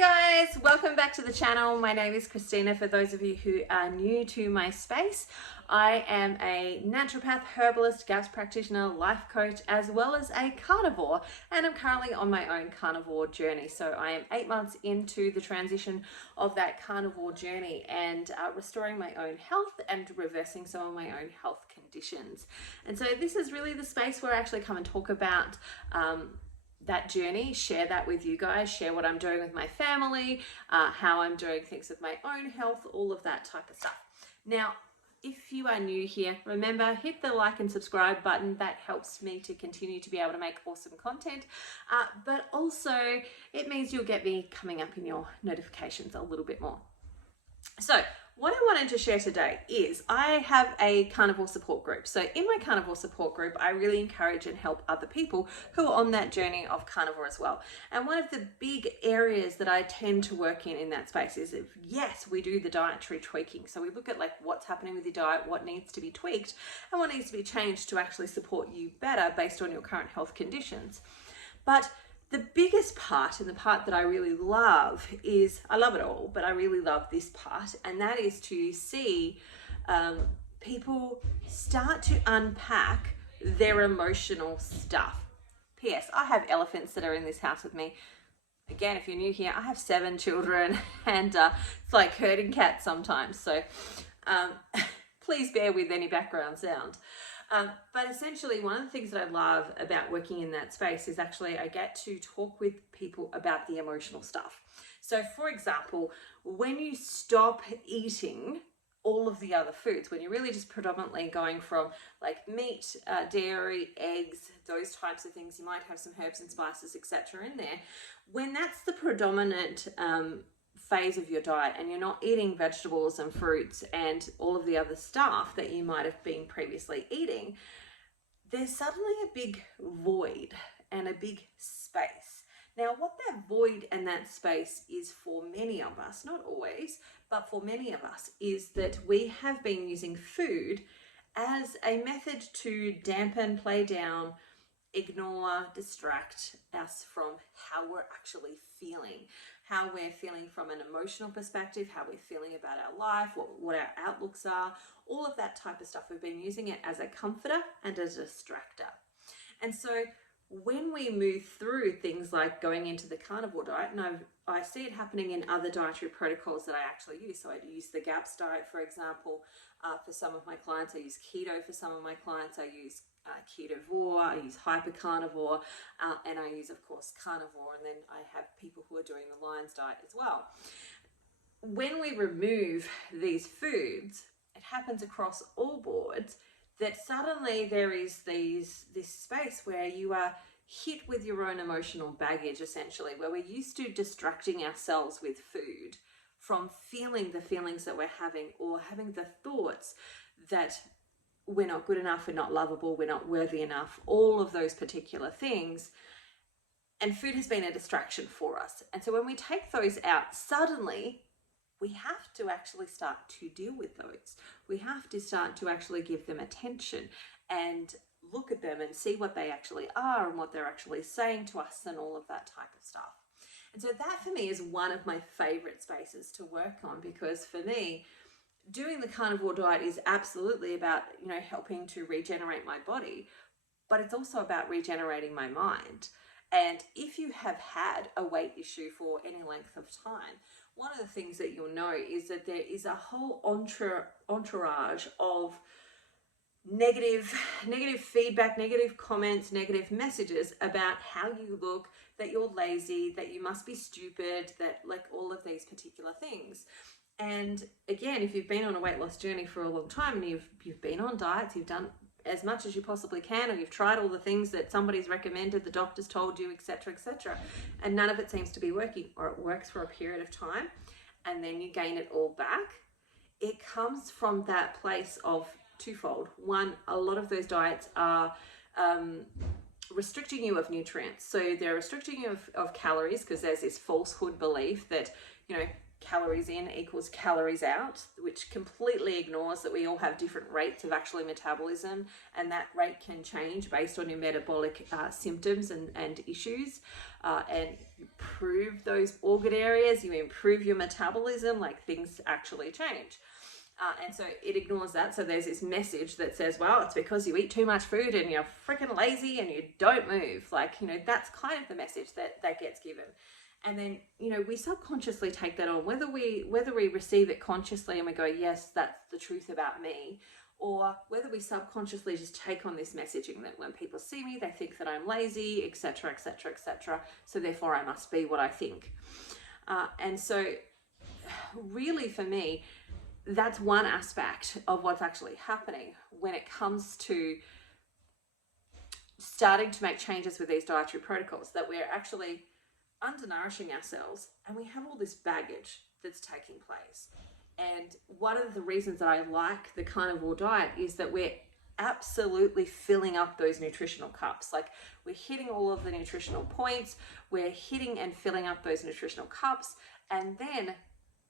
guys, welcome back to the channel. My name is Christina. For those of you who are new to my space, I am a naturopath, herbalist, GAPS practitioner, life coach, as well as a carnivore, and I'm currently on my own carnivore journey. So I am 8 months into the transition of that carnivore journey and restoring my own health and reversing some of my own health conditions. And so this is really the space where I actually come and talk about that journey, share that with you guys, share what I'm doing with my family, how I'm doing things with my own health, all of that type of stuff. Now, if you are new here, remember, hit the like and subscribe button. That helps me to continue to be able to make awesome content. But also, it means you'll get me coming up in your notifications a little bit more. So, what I wanted to share today is I have a carnivore support group. So in my carnivore support group, I really encourage and help other people who are on that journey of carnivore as well. And one of the big areas that I tend to work in that space is, yes, we do the dietary tweaking. So we look at like what's happening with your diet, what needs to be tweaked, and what needs to be changed to actually support you better based on your current health conditions. But the biggest part, and the part that I really love, is, I love it all, but I really love this part, and that is to see people start to unpack their emotional stuff. P.S. I have elephants that are in this house with me. Again, if you're new here, I have 7 children, and it's like herding cats sometimes, so please bear with any background sound. But essentially, one of the things that I love about working in that space is actually I get to talk with people about the emotional stuff. So for example, when you stop eating all of the other foods, when you're really just predominantly going from like meat, dairy, eggs, those types of things, you might have some herbs and spices, etc. in there. When that's the predominant phase of your diet and you're not eating vegetables and fruits and all of the other stuff that you might have been previously eating, there's suddenly a big void and a big space. Now, what that void and that space is for many of us, not always, but for many of us, is that we have been using food as a method to dampen, play down, ignore, distract us from how we're actually feeling, how we're feeling from an emotional perspective, how we're feeling about our life, what our outlooks are, all of that type of stuff. We've been using it as a comforter and as a distractor. And so when we move through things like going into the carnivore diet, and I see it happening in other dietary protocols that I actually use. So I use the GAPS diet, for example, for some of my clients. I use keto for some of my clients. I use ketovore, I use hypercarnivore, and I use, of course, carnivore. And then I have people who are doing the Lion's diet as well. When we remove these foods, it happens across all boards that suddenly there is this space where you are hit with your own emotional baggage, essentially, where we're used to distracting ourselves with food from feeling the feelings that we're having, or having the thoughts that we're not good enough, we're not lovable, we're not worthy enough, all of those particular things. And food has been a distraction for us. And so when we take those out, suddenly we have to actually start to deal with those. We have to start to actually give them attention and look at them and see what they actually are and what they're actually saying to us and all of that type of stuff. And so that for me is one of my favorite spaces to work on, because for me, doing the carnivore diet is absolutely about, helping to regenerate my body, but it's also about regenerating my mind. And if you have had a weight issue for any length of time, one of the things that you'll know is that there is a whole entourage of negative feedback, negative comments, negative messages about how you look, that you're lazy, that you must be stupid, that like all of these particular things. And again, if you've been on a weight loss journey for a long time and you've been on diets, you've done as much as you possibly can, or you've tried all the things that somebody's recommended, the doctor's told you, etc., and none of it seems to be working, or it works for a period of time and then you gain it all back, it comes from that place of twofold. One, a lot of those diets are restricting you of nutrients. So they're restricting you of calories, because there's this falsehood belief that, calories in equals calories out, which completely ignores that we all have different rates of actually metabolism, and that rate can change based on your metabolic symptoms and issues, and improve those organ areas, you improve your metabolism, like things actually change. And so it ignores that. So there's this message that says, well, it's because you eat too much food and you're freaking lazy and you don't move. Like, you know, that's kind of the message that gets given. And then, you know, we subconsciously take that on, whether we receive it consciously and we go, yes, that's the truth about me, or whether we subconsciously just take on this messaging that when people see me, they think that I'm lazy, etc., etc., etc. So therefore I must be what I think. And so really for me, that's one aspect of what's actually happening when it comes to starting to make changes with these dietary protocols, that we're actually undernourishing ourselves and we have all this baggage that's taking place. And one of the reasons that I like the carnivore diet is that we're absolutely filling up those nutritional cups. Like, we're hitting all of the nutritional points, we're hitting and filling up those nutritional cups, and then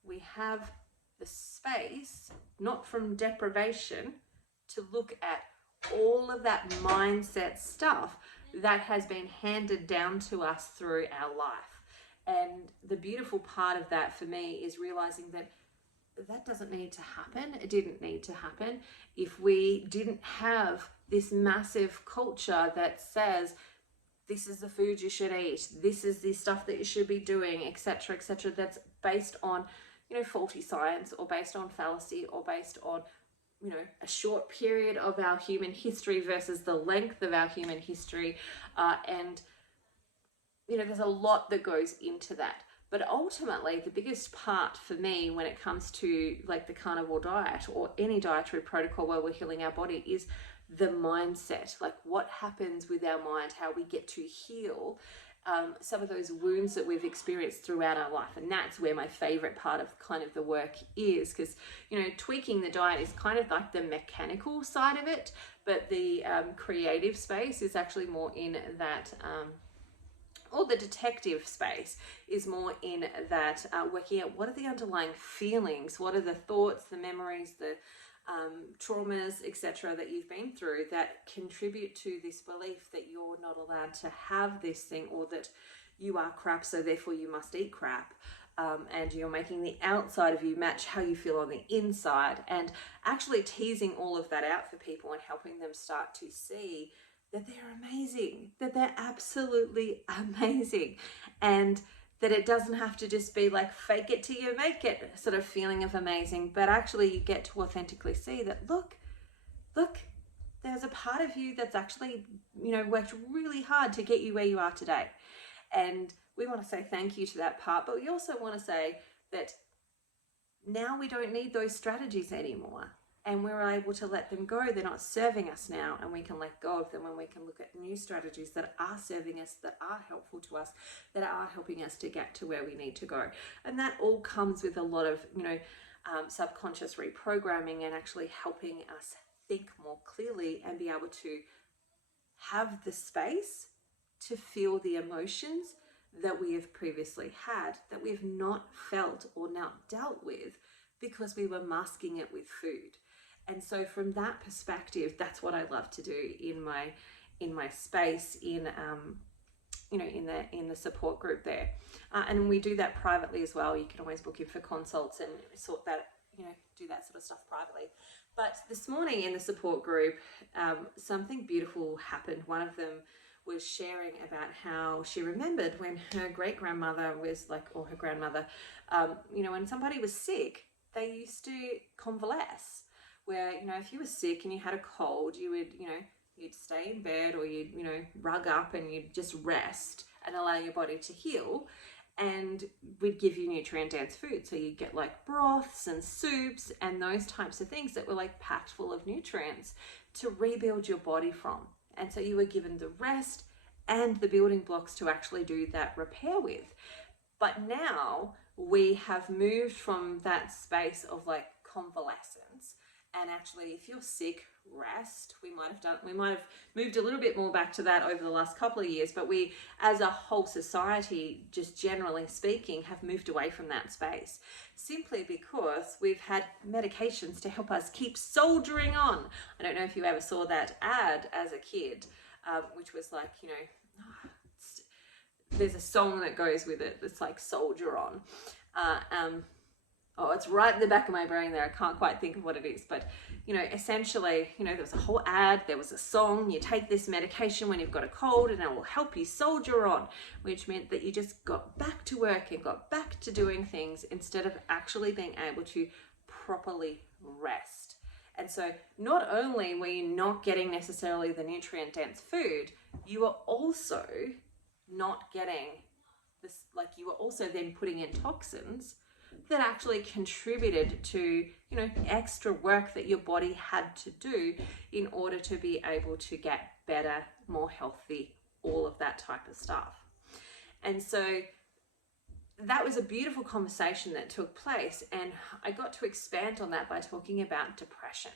we have the space, not from deprivation, to look at all of that mindset stuff that has been handed down to us through our life. And the beautiful part of that for me is realizing that that doesn't need to happen. It didn't need to happen if we didn't have this massive culture that says this is the food you should eat, this is the stuff that you should be doing, etc., etc., that's based on, you know, faulty science, or based on fallacy, or based on, you know, a short period of our human history versus the length of our human history. And, you know, there's a lot that goes into that. But ultimately, the biggest part for me when it comes to like the carnivore diet or any dietary protocol where we're healing our body is the mindset. Like, what happens with our mind, how we get to heal some of those wounds that we've experienced throughout our life. And that's where my favorite part of kind of the work is, because, you know, tweaking the diet is kind of like the mechanical side of it, but the creative space is actually more in that, or the detective space is more in that working out what are the underlying feelings, what are the thoughts, the memories, the traumas, etc., that you've been through that contribute to this belief that you're not allowed to have this thing, or that you are crap, so therefore you must eat crap. And you're making the outside of you match how you feel on the inside, and actually teasing all of that out for people and helping them start to see that they're amazing, that they're absolutely amazing, and that it doesn't have to just be like fake it till you make it sort of feeling of amazing, but actually you get to authentically see that, look, there's a part of you that's actually, you know, worked really hard to get you where you are today. And we want to say thank you to that part, but we also want to say that now we don't need those strategies anymore. And we're able to let them go. They're not serving us now, and we can let go of them, and we can look at new strategies that are serving us, that are helpful to us, that are helping us to get to where we need to go. And that all comes with a lot of, you know, subconscious reprogramming, and actually helping us think more clearly and be able to have the space to feel the emotions that we have previously had, that we've not felt or not dealt with because we were masking it with food. And so from that perspective, that's what I love to do in my space, in you know, in the support group there, and we do that privately as well. You can always book in for consults and sort that, you know, do that sort of stuff privately. But this morning in the support group, something beautiful happened. One of them was sharing about how she remembered when her great-grandmother was like, or her grandmother, you know, when somebody was sick, they used to convalesce, where, you know, if you were sick and you had a cold, you would, you know, you'd stay in bed, or you'd, you know, rug up and you'd just rest and allow your body to heal, and we'd give you nutrient-dense food. So you'd get like broths and soups and those types of things that were like packed full of nutrients to rebuild your body from. And so you were given the rest and the building blocks to actually do that repair with. But now we have moved from that space of like convalescence, and actually if you're sick, rest. We might have moved a little bit more back to that over the last couple of years, but we as a whole society, just generally speaking, have moved away from that space simply because we've had medications to help us keep soldiering on. I don't know if you ever saw that ad as a kid, which was like, you know, there's a song that goes with it that's like soldier on. Oh, it's right in the back of my brain there. I can't quite think of what it is, but you know, essentially, you know, there was a whole ad, there was a song, you take this medication when you've got a cold and it will help you soldier on, which meant that you just got back to work and got back to doing things instead of actually being able to properly rest. And so not only were you not getting necessarily the nutrient dense food, you were also not getting this, like you were also then putting in toxins that actually contributed to, you know, extra work that your body had to do in order to be able to get better, more healthy, all of that type of stuff. And so that was a beautiful conversation that took place, and I got to expand on that by talking about depression.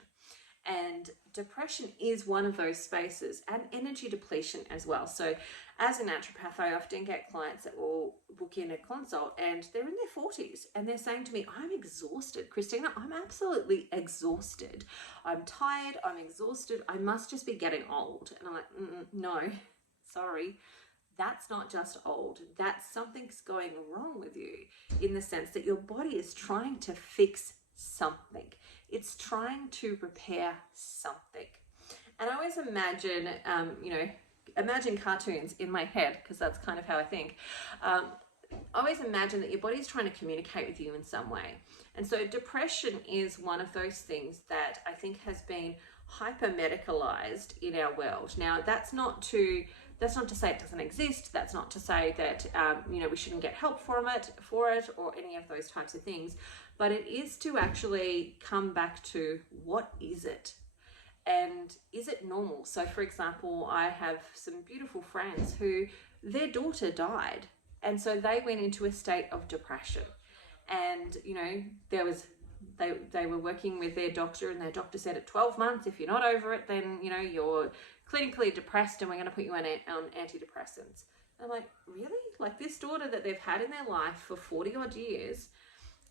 And depression is one of those spaces, and energy depletion as well. So as a naturopath, I often get clients that will book in a consult and they're in their 40s and they're saying to me, I'm exhausted, Christina, I'm absolutely exhausted. I'm tired, I'm exhausted, I must just be getting old. And I'm like, no, sorry. That's not just old. That's something's going wrong with you in the sense that your body is trying to fix something. It's trying to repair something. And I always imagine, imagine cartoons in my head, because that's kind of how I think. I always imagine that your body's trying to communicate with you in some way. And so depression is one of those things that I think has been hyper-medicalized in our world. Now, that's not to say it doesn't exist. That's not to say that, we shouldn't get help for it or any of those types of things. But it is to actually come back to what is it? And is it normal? So for example, I have some beautiful friends who their daughter died. And so they went into a state of depression. And, you know, they were working with their doctor, and their doctor said at 12 months, if you're not over it, then, you know, you're clinically depressed and we're going to put you on antidepressants. I'm like, really? Like this daughter that they've had in their life for 40 odd years,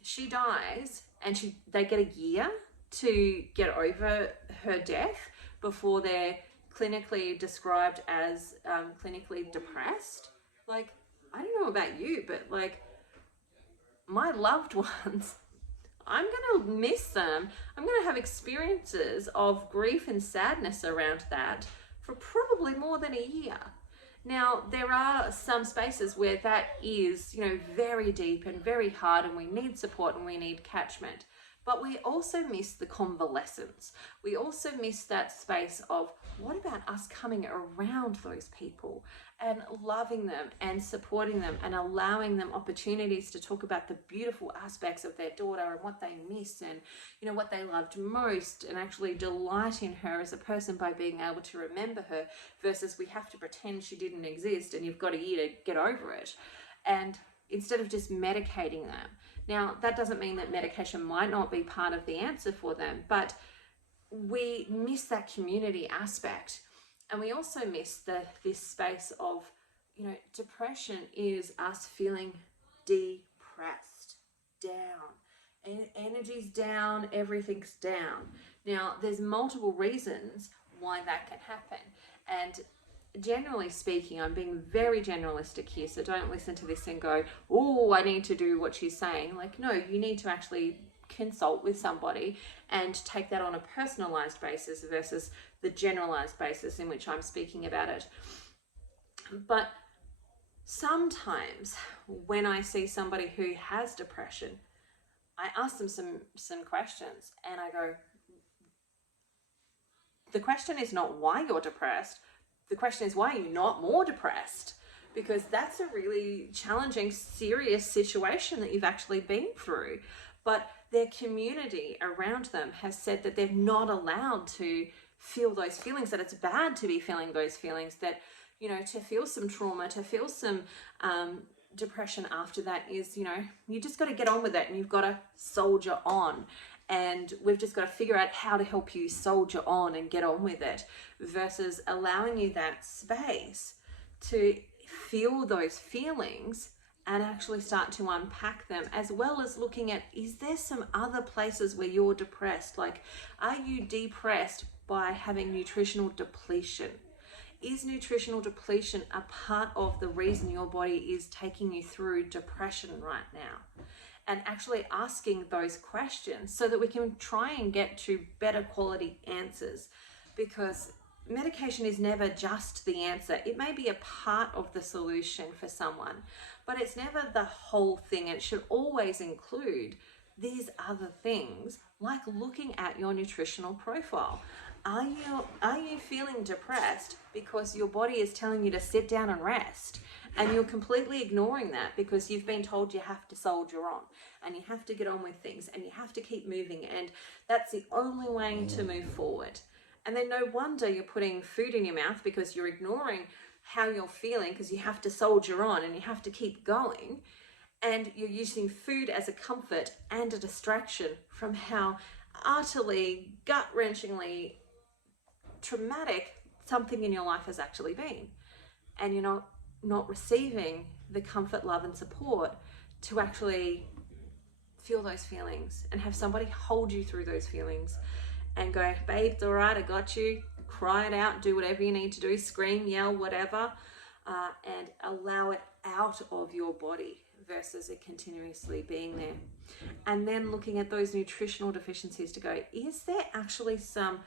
she dies and they get a year to get over her death before they're clinically described as clinically depressed. Like, I don't know about you, but like my loved ones, I'm going to miss them. I'm going to have experiences of grief and sadness around that for probably more than a year. Now, there are some spaces where that is, you know, very deep and very hard, and we need support and we need catchment. But we also miss the convalescence. We also miss that space of what about us coming around those people and loving them and supporting them and allowing them opportunities to talk about the beautiful aspects of their daughter and what they miss and, you know, what they loved most, and actually delight in her as a person by being able to remember her, versus we have to pretend she didn't exist and you've got a year to get over it. And instead of just medicating them. Now, that doesn't mean that medication might not be part of the answer for them, but we miss that community aspect. And we also miss this space of, you know, depression is us feeling depressed, down. And energy's down, everything's down. Now, there's multiple reasons why that can happen. And generally speaking, I'm being very generalistic here, so don't listen to this and go, oh, I need to do what she's saying. Like, no, you need to actually consult with somebody and take that on a personalized basis versus the generalized basis in which I'm speaking about it. But sometimes when I see somebody who has depression, I ask them some questions and I go, the question is not why you're depressed. The question is, why are you not more depressed? Because that's a really challenging, serious situation that you've actually been through. But their community around them has said that they're not allowed to feel those feelings, that it's bad to be feeling those feelings, that, you know, to feel some trauma, to feel some depression after that is, you know, you just got to get on with it and you've got to soldier on. And we've just got to figure out how to help you soldier on and get on with it, versus allowing you that space to feel those feelings and actually start to unpack them, as well as looking at, is there some other places where you're depressed? Like, are you depressed by having nutritional depletion? Is nutritional depletion a part of the reason your body is taking you through depression right now? And actually asking those questions so that we can try and get to better quality answers, because medication is never just the answer. It may be a part of the solution for someone, but it's never the whole thing. It should always include these other things, like looking at your nutritional profile. Are you feeling depressed because your body is telling you to sit down and rest, and you're completely ignoring that because you've been told you have to soldier on and you have to get on with things and you have to keep moving, and that's the only way to move forward? And then no wonder you're putting food in your mouth because you're ignoring how you're feeling, because you have to soldier on and you have to keep going, and you're using food as a comfort and a distraction from how utterly gut-wrenchingly traumatic something in your life has actually been. And you're not receiving the comfort, love and support to actually feel those feelings and have somebody hold you through those feelings and go, babe, it's all right, I got you. Cry it out, do whatever you need to do, scream, yell, whatever, and allow it out of your body versus it continuously being there. And then looking at those nutritional deficiencies to go, is there actually some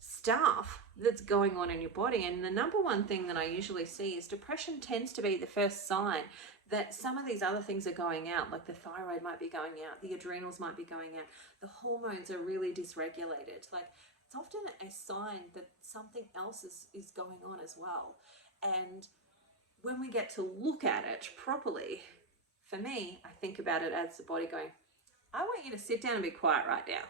stuff that's going on in your body? And the number one thing that I usually see is depression tends to be the first sign that some of these other things are going out, like the thyroid might be going out, the adrenals might be going out, the hormones are really dysregulated. Like, it's often a sign that something else is going on as well. And when we get to look at it properly, for me, I think about it as the body going, I want you to sit down and be quiet right now.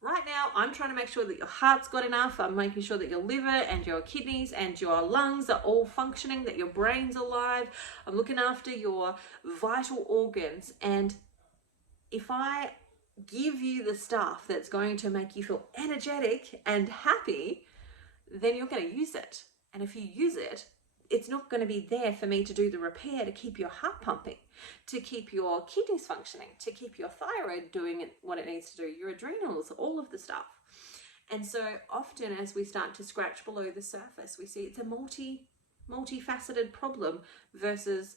Right now, I'm trying to make sure that your heart's got enough. I'm making sure that your liver and your kidneys and your lungs are all functioning, that your brain's alive. I'm looking after your vital organs. And if I give you the stuff that's going to make you feel energetic and happy, then you're going to use it. And if you use it, it's not going to be there for me to do the repair, to keep your heart pumping, to keep your kidneys functioning, to keep your thyroid doing what it needs to do, your adrenals, all of the stuff. And so often as we start to scratch below the surface, we see it's a multifaceted problem versus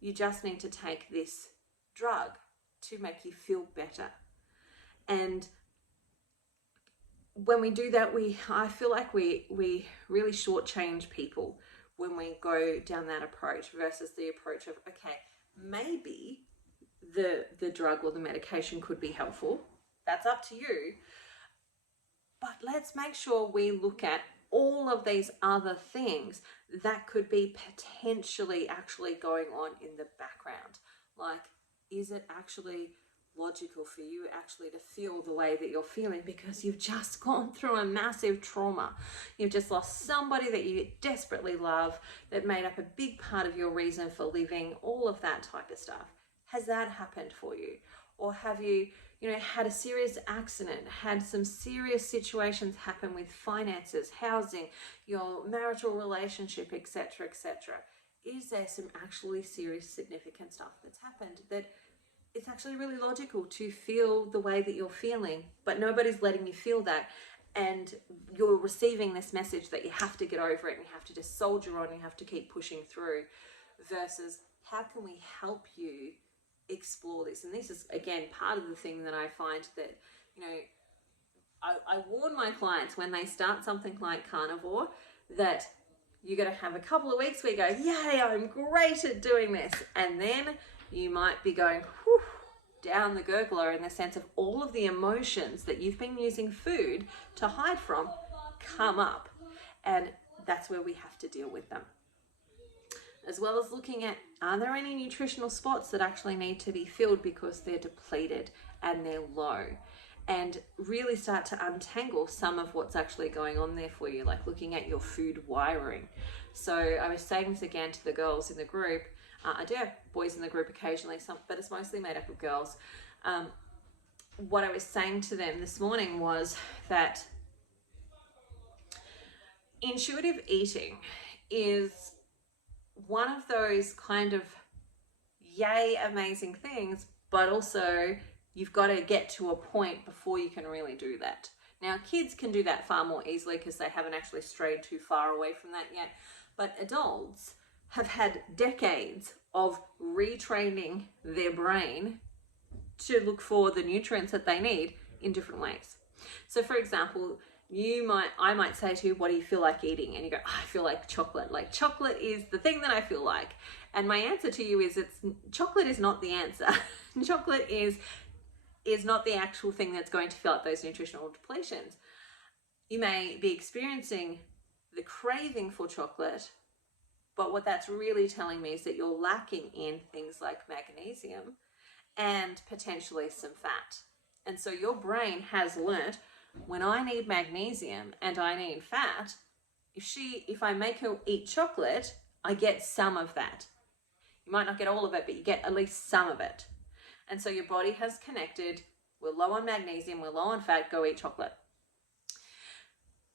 you just need to take this drug to make you feel better. And when we do that, I feel like we really shortchange people when we go down that approach versus the approach of, okay, maybe the drug or the medication could be helpful. That's up to you. But let's make sure we look at all of these other things that could be potentially actually going on in the background. Like, is it actually logical for you actually to feel the way that you're feeling because you've just gone through a massive trauma? You've just lost somebody that you desperately love, that made up a big part of your reason for living, all of that type of stuff. Has that happened for you? Or have you had a serious accident, had some serious situations happen with finances, housing, your marital relationship, etc., etc.? Is there some actually serious, significant stuff that's happened that it's actually really logical to feel the way that you're feeling, but nobody's letting you feel that, and you're receiving this message that you have to get over it and you have to just soldier on, you have to keep pushing through, versus how can we help you explore this? And this is, again, part of the thing that I find that, I warn my clients when they start something like Carnivore that you're going to have a couple of weeks where you go, yay, I'm great at doing this. And then you might be going whew, down the gurgler in the sense of all of the emotions that you've been using food to hide from come up. And that's where we have to deal with them. As well as looking at, are there any nutritional spots that actually need to be filled because they're depleted and they're low? And really start to untangle some of what's actually going on there for you, like looking at your food wiring. So I was saying this again to the girls in the group. I do have boys in the group occasionally, but it's mostly made up of girls. what I was saying to them this morning was that intuitive eating is one of those kind of yay amazing things, but also you've got to get to a point before you can really do that. Now, kids can do that far more easily because they haven't actually strayed too far away from that yet. But adults have had decades of retraining their brain to look for the nutrients that they need in different ways. So, for example, I might say to you, what do you feel like eating? And you go, I feel like chocolate. Like, chocolate is the thing that I feel like. And my answer to you is chocolate is not the answer. Chocolate is not the actual thing that's going to fill up those nutritional depletions. You may be experiencing the craving for chocolate, but what that's really telling me is that you're lacking in things like magnesium and potentially some fat. And so your brain has learnt, when I need magnesium and I need fat, if I make her eat chocolate, I get some of that. You might not get all of it, but you get at least some of it. And so your body has connected, we're low on magnesium, we're low on fat, go eat chocolate.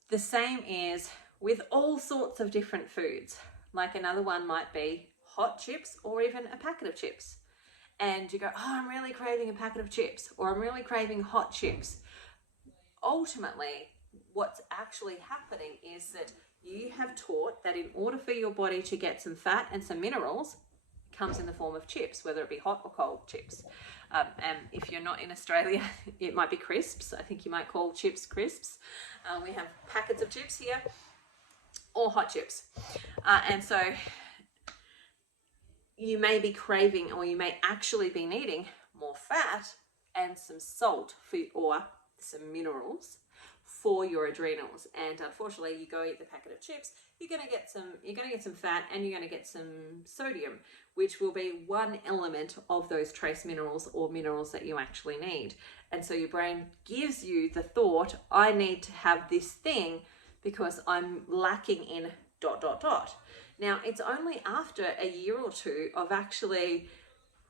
The same is with all sorts of different foods. Like, another one might be hot chips or even a packet of chips. And you go, oh, I'm really craving a packet of chips, or I'm really craving hot chips. Ultimately, what's actually happening is that you have taught that in order for your body to get some fat and some minerals, it comes in the form of chips, whether it be hot or cold chips. And if you're not in Australia, it might be crisps. I think you might call chips crisps. We have packets of chips here, or hot chips. And so you may be craving, or you may actually be needing more fat and some salt or some minerals for your adrenals. And unfortunately, you go eat the packet of chips, you're going to get some fat, and you're going to get some sodium, which will be one element of those trace minerals or minerals that you actually need. And so your brain gives you the thought, I need to have this thing because I'm lacking in ... Now, it's only after a year or two of actually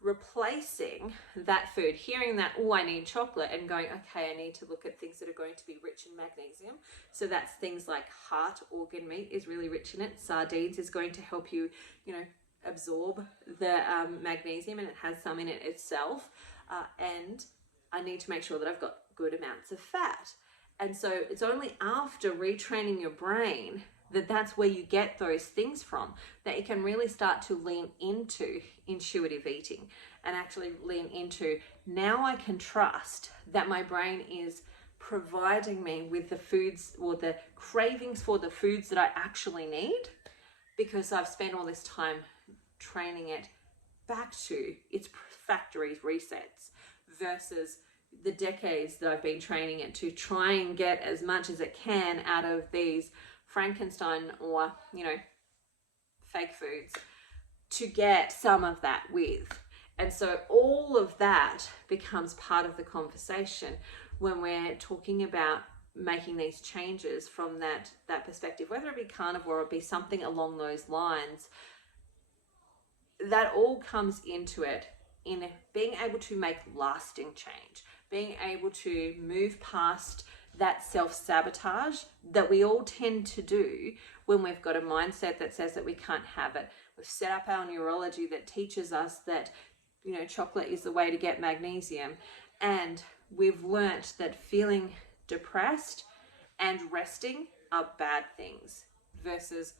replacing that food, hearing that, oh, I need chocolate, and going, okay, I need to look at things that are going to be rich in magnesium. So that's things like heart organ meat is really rich in it. Sardines is going to help you, absorb the magnesium, and it has some in it itself. And I need to make sure that I've got good amounts of fat. And so it's only after retraining your brain that's where you get those things from, that you can really start to lean into intuitive eating and actually lean into, now I can trust that my brain is providing me with the foods or the cravings for the foods that I actually need, because I've spent all this time training it back to its factory resets, versus the decades that I've been training it to try and get as much as it can out of these Frankenstein or, fake foods to get some of that with. And so all of that becomes part of the conversation when we're talking about making these changes from that perspective, whether it be carnivore or be something along those lines. That all comes into it in being able to make lasting change, being able to move past that self-sabotage that we all tend to do when we've got a mindset that says that we can't have it. We've set up our neurology that teaches us that, chocolate is the way to get magnesium. And we've learnt that feeling depressed and resting are bad things, versus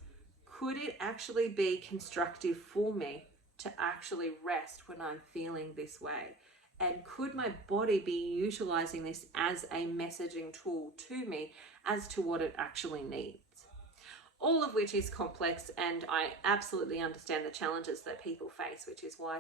could it actually be constructive for me to actually rest when I'm feeling this way? And could my body be utilizing this as a messaging tool to me as to what it actually needs? All of which is complex, and I absolutely understand the challenges that people face, which is why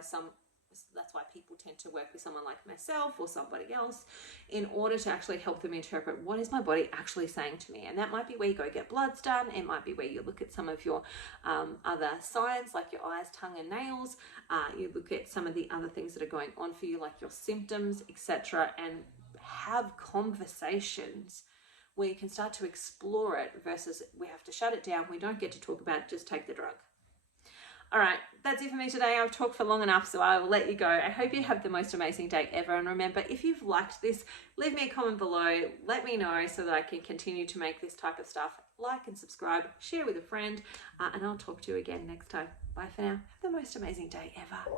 that's why people tend to work with someone like myself or somebody else in order to actually help them interpret, what is my body actually saying to me? And that might be where you go get bloods done. It might be where you look at some of your other signs, like your eyes, tongue and nails. You look at some of the other things that are going on for you, like your symptoms, etc., and have conversations where you can start to explore it, versus we have to shut it down. We don't get to talk about it, just take the drug. All right, that's it for me today. I've talked for long enough, so I will let you go. I hope you have the most amazing day ever. And remember, if you've liked this, leave me a comment below. Let me know so that I can continue to make this type of stuff. Like and subscribe, share with a friend, and I'll talk to you again next time. Bye for now. Have the most amazing day ever.